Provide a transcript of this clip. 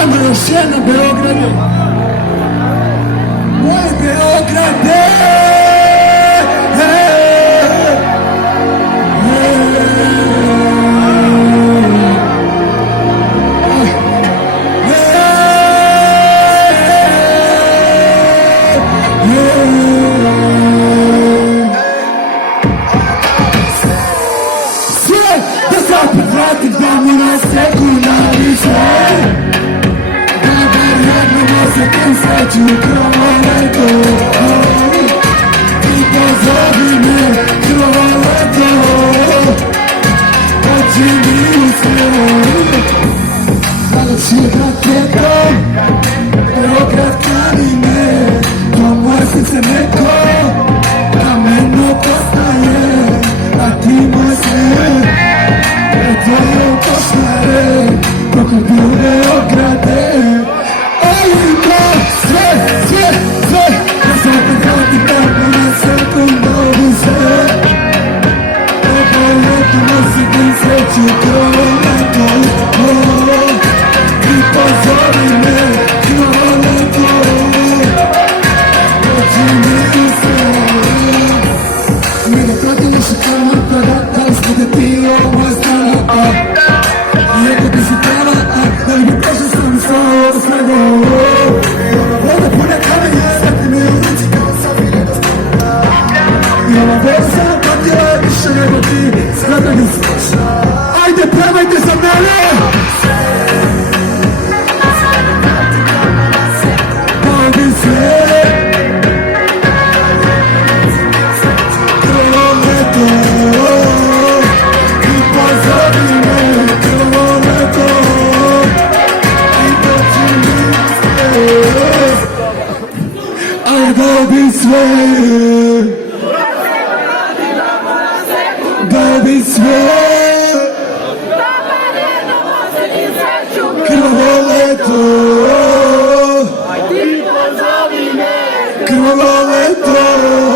Ajmo još jedno Beograde, moj Beograde. Sve da se opet vratim domu na sekundarni sve, da bar jednom osjetim sreću krvoleto. Ti pozovi me krvoleto, dođi mi u sve. Halaš je raketom, Beograd kani me, to moje srce meko, kameno postaje, a ti moj sve, pretvorio košare, dok je bio Beograde. Ali to sve, da se opet vratim tamo na sekundovu sve, krvoleto nosim sreću krvoleto. Ti pozovi me krvoleto, dođi mi u sve. Mi ne pratim više trenutka, da li smo te ti ovo moja strana. Iako ti si prava, da li bi prošla sam svoje od svega. Voda pune kamenje, sveti mi u ruci kao safire da spora. I ova voda sam patila više nego ti, skrata mi sluša. Ajde, pevajte za mene! Bavim sve krvoleto, ti pozovi me krvoleto, i dođi mi sve. Aj, bavim sve, bavim sve krvoleto, krvoleto.